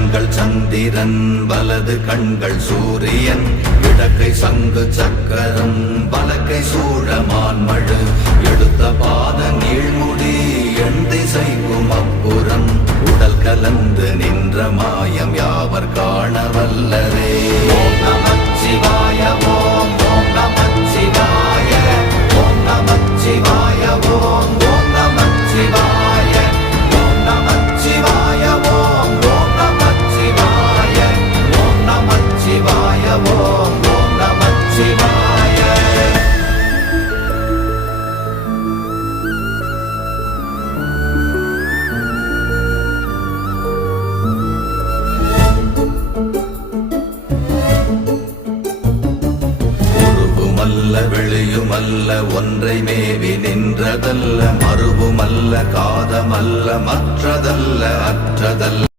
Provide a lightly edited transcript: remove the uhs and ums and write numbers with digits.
கண்கள் சந்திரன் வலது கண்கள் சூரியன் இடக்கை சங்கு சக்கரம் வலக்கை சூழமான்மழு எடுத்த பாத நீழ்முடி எண் திசைக்கும் அப்புறம் உடல் கலந்து நின்ற மாயம் யாவர் காண வல்லரே. ஓம் நமச்சிவாய ஓம் ஓம் நமச்சிவாய ஓம் நமச்சிவாய ஓம் ஓம் நமச்சிவாய ஓம் நமச்சிவாய ஓம் ஓம் நமச்சிவாய ஓம் நமச்சிவாய ஓம் ஓம் நமச்சிவாய. வெளியுமல்ல ஒன்றை மேவி நின்றதல்ல மறுவுமல்ல காதமல்ல மற்றதல்ல அற்றதல்ல